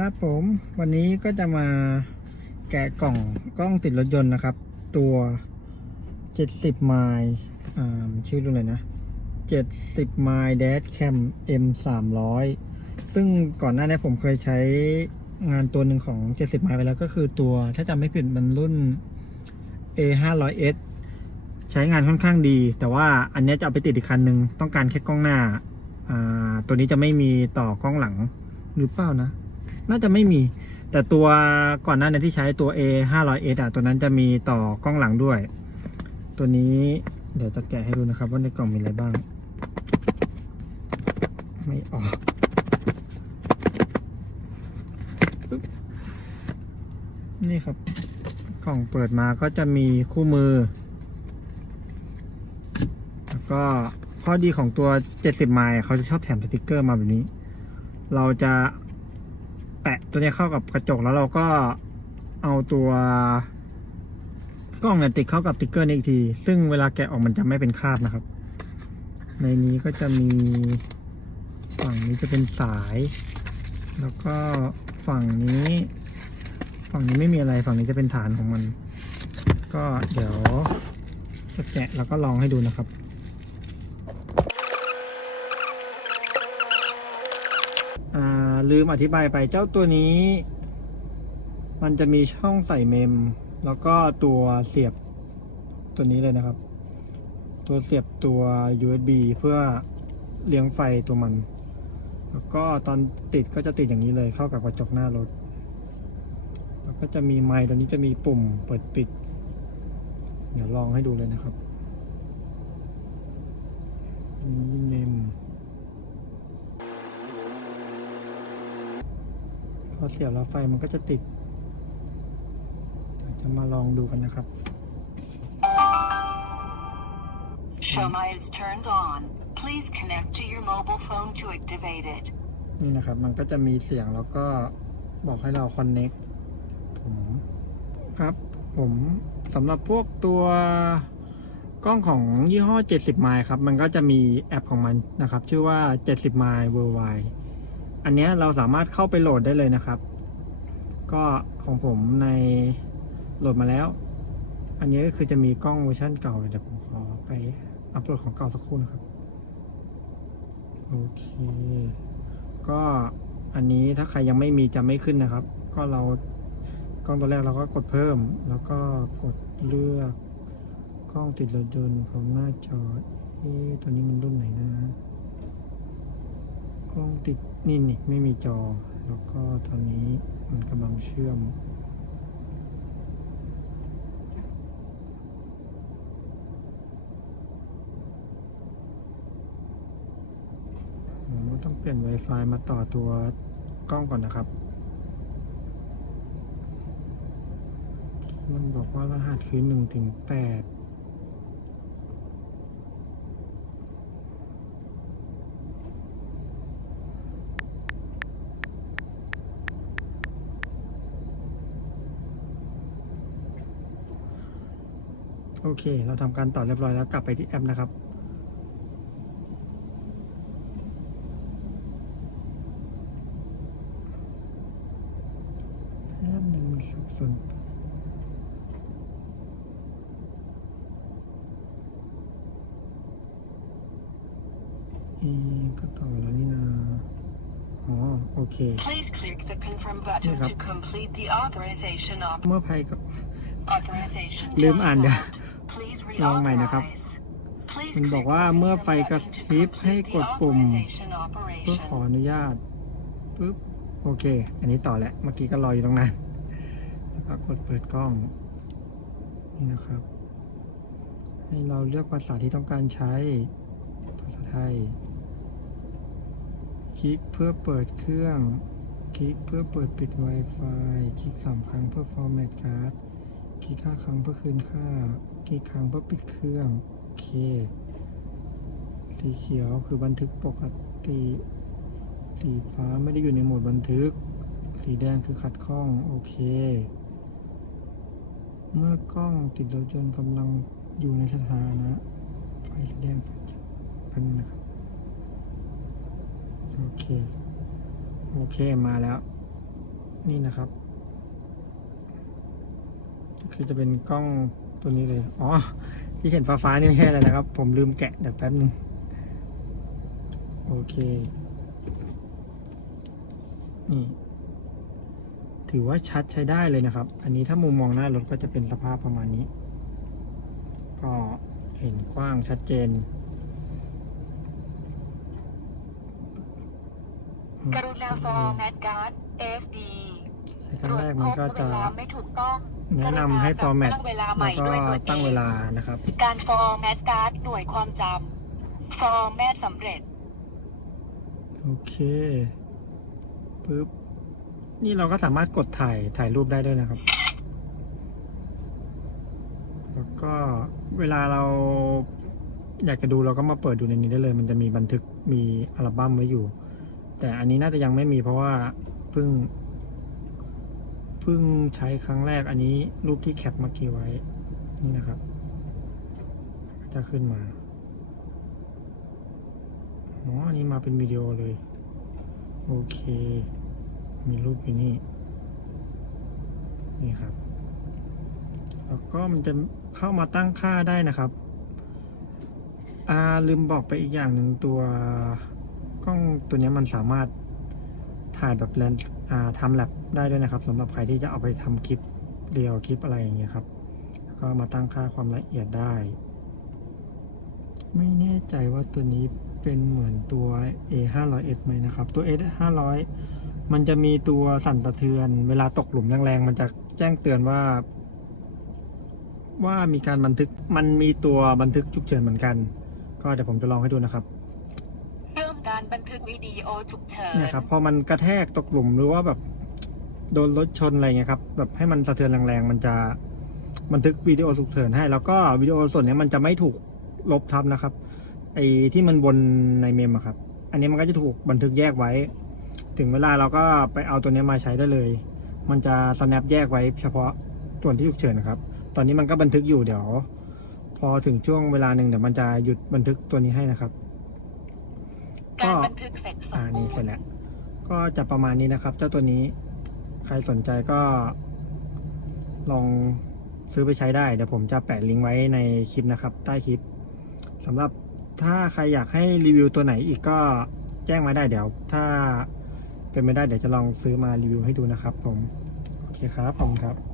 ครับผมวันนี้ก็จะมาแกะกล่องกล้องติดรถยนต์นะครับ ตัว 70 ไมล์อ่ามันชื่อรุ่นอะไรนะ 70 ไมล์ Dash Cam M 300ซึ่งก่อนหน้านี้ผมเคยใช้งานตัวหนึ่งของ 70 ไมล์ไปแล้วก็คือตัว ถ้าจำไม่ผิดมันรุ่น A 500 S ใช้งานค่อนข้างดี แต่ว่าอันนี้จะเอาไปติดอีกคันหนึ่งต้องการแค่กล้องหน้า ตัวนี้จะไม่มีต่อกล้องหลังหรือเปล่านะ น่าจะไม่มี แต่ตัวก่อนหน้านี้ที่ใช้ตัว A 500S อะตัวนั้นจะมีต่อกล้องหลังด้วย ตัวนี้เดี๋ยวจะแกะให้ดูนะครับว่าในกล่องมีอะไรบ้าง ไม่ออกนี่ครับ กล่องเปิดมาก็จะมีคู่มือ แล้วก็ข้อดีของตัว 70ไมล์เขาจะชอบแถมสติกเกอร์มาแบบนี้ เราจะ แปะตัวนี้เข้ากับกระจกแล้วเราก็เอาตัวกล้องเนี่ยติดเข้ากับติ๊กเกอร์นี้อีกที ซึ่งเวลาแกะออกมันจะไม่เป็นคราบนะครับ ในนี้ก็จะมีฝั่งนี้จะเป็นสาย แล้วก็ฝั่งนี้ ฝั่งนี้ไม่มีอะไรฝั่งนี้จะเป็นฐานของมัน ก็เดี๋ยวจะแกะแล้วก็ลองให้ดูนะครับ อ่า ลืมอธิบายไปเจ้าตัวนี้ มันจะมีช่องใส่เมม แล้วก็ตัวเสียบตัวนี้เลยนะครับ ตัวเสียบตัว USB เพื่อเลี้ยงไฟตัวมัน แล้วก็ตอนติดก็จะติดอย่างนี้เลยเข้ากับกระจกหน้ารถ แล้วก็จะมีไมค์ตัวนี้จะมีปุ่มเปิดปิด เดี๋ยวลองให้ดูเลยนะครับนี่เมม พ อเสียบแล้วไฟมันก็จะติดเดี๋ยวจะมาลองดูกันนะครับ Shoma is turned on. Please connect to your mobile phone to activate it. นี่นะครับ มันก็จะมีเสียงแล้วก็บอกให้เราคอนเน็กผมครับ ผมสำหรับพวกตัวกล้องของยี่ห้อ 70 ไมล์ครับ มันก็จะมีแอปของมันนะครับ ชื่อว่า 70 ไมล์ worldwide อันนี้เราสามารถเข้าไปโหลดได้เลยนะครับ ก็ของผมในโหลดมาแล้ว อันนี้ก็คือจะมีกล้องเวอร์ชันเก่าเดี๋ยวผมขอไปอัปโหลดของเก่าสักครู่นะครับโอเค ก็อันนี้ถ้าใครยังไม่มีจะไม่ขึ้นนะครับ ก็เรากล้องตัวแรกเราก็กดเพิ่ม แล้วก็กดเลือกกล้องติดรถยนต์พร้อมหน้าจอเอ๊ะตัวนี้มันรุ่นไหนนะ ติดนี่นี่ไม่มีจอ แล้วก็ตอนนี้มันกำลังเชื่อม ผมต้องเปลี่ยน Wi-Fi มาต่อตัวกล้องก่อนนะครับ มันบอกว่ารหัสคือหนึ่งถึงแปด โอเค เราทำการต่อเรียบร้อยแล้วกลับไปที่แอปนะครับ แป๊บหนึ่งสับสนอีก็ต่อแล้วนี่นะอ๋อ โอเค Please click the confirm button Yes, to up. complete the authorization op เมื่อภัยกับ authorization ลืมอ่านเดี๋ยว dialog. Please ลองใหม่นะครับ reauthorize. Please มันบอก click ว่า the เมื่อ confirm ไฟกระ button to พริบ complete ให้ the กดปุ่ม authorization เพื่อขอ operation. อนุญาตปุ๊บโอเค อันนี้ต่อแล้วเมื่อกี้ก็รออยู่ตรงนั้นแล้วก็กดเปิดกล้องนี่นะครับ ให้เราเลือกภาษาที่ต้องการใช้ ภาษาไทย คลิกเพื่อเปิดเครื่อง คลิกเพื่อเปิดปิด Wi-Fi คลิกสามครั้งเพื่อ format card คลิ กห้าครั้งเพื่อคืนค่าคลิกครั้งเพื่อปิดเครื่องโอเค สีเขียวคือบันทึกปกติ สีฟ้าไม่ได้อยู่ในโหมดบันทึก สีแดงคือขัดข้องโอเค เมื่อกล้องติดรถยนต์กำลังอยู่ในสถานะไฟสีแดงพันนะครับโอเค โอเคมาแล้ว นี่นะครับ คือจะเป็นกล้องตัวนี้เลย อ๋อ ที่เห็นฟ้าฟ้าๆนี่ไม่ใช่อะไรนะครับ ผมลืมแกะเดี๋ยวแป๊บนึง โอเค นี่ ถือว่าชัดใช้ได้เลยนะครับ อันนี้ถ้ามุมมองหน้ารถก็จะเป็นสภาพประมาณนี้ ก็เห็นกว้างชัดเจนกรุณา format card FD ใช้ครั้งแรกมันก็จะตรวจพบเวลาไม่ถูกต้อง แนะนำให้ format ตั้งเวลาใหแล้ม่วก็ด้วยตัวเองตั้งเวลานะครับ การ format card หน่วยความจำ format สำเร็จ โอเคปึ๊บนี่เราก็สามารถกดถ่ายถ่ายรูปได้ด้วยนะครับ แล้วก็เวลาเราอยากจะดูเราก็มาเปิดดูในนี้ได้เลย มันจะมีบันทึกมีอัลบั้มไว้อยู่ แต่อันนี้น่าจะยังไม่มีเพราะว่าเพิ่งเพิ่งใช้ครั้งแรกอันนี้รูปที่แคปเมื่อกี้ไว้ นี่นะครับ จะขึ้นมาอ๋ออันนี้มาเป็นวิดีโอเลย โอเค มีรูปอยู่นี่ นี่ครับ แล้วก็มันจะเข้ามาตั้งค่าได้นะครับอ่าลืมบอกไปอีกอย่างหนึ่งตัวกล้องตัวนี้มันสามารถ ถ่ายแบบแลนทำแลบได้ด้วยนะครับสำหรับใครที่จะเอาไปทำคลิปเรียวคลิปอะไรอย่างเงี้ยครับ ก็มาตั้งค่าความละเอียดได้ ไม่แน่ใจว่าตัวนี้เป็นเหมือนตัว A 5 0 0 S ไหมนะครับ ตัว A 5 0 0มันจะมีตัวสั่นสะเทือน เวลาตกหลุมแรงๆ มันจะแจ้งเตือนว่า ว่ามีการบันทึกมันมีตัวบันทึกฉุกเฉินเหมือนกัน ก็เดี๋ยวผมจะลองให้ดูนะครับ บันทึกวิดีโอฉุกเฉินเนี่ยครับพอมันกระแทกตกหลุมหรือว่าแบบโดนรถชนอะไรเงี้ยครับ แบบให้มันสะเทือนแรงๆมันจะบันทึกวิดีโอฉุกเฉินให้ แล้วก็วิดีโอส่วนเนี้ยมันจะไม่ถูกลบทับนะครับ ไอ้ที่มันบนในเมมอะครับ อันนี้มันก็จะถูกบันทึกแยกไว้ ถึงเวลาเราก็ไปเอาตัวนี้มาใช้ได้เลย มันจะ snap แยกไว้เฉพาะส่วนที่ฉุกเฉินนะครับ ตอนนี้มันก็บันทึกอยู่เดี๋ยว พอถึงช่วงเวลาหนึ่งเดี๋ยวมันจะหยุดบันทึกตัวนี้ให้นะครับ ก็อ่านี่รเสร็จแล้วก็จะประมาณนี้นะครับ เจ้าตัวนี้ใครสนใจก็ลองซื้อไปใช้ได้ เดี๋ยวผมจะแปะลิงก์ไว้ในคลิปนะครับ ใต้คลิปสำหรับถ้าใครอยากให้รีวิวตัวไหนอีกก็แจ้งมาได้เดี๋ยว ถ้าเป็นไม่ได้เดี๋ยวจะลองซื้อมารีวิวให้ดูนะครับผม โอเคครับขอบคุณครับ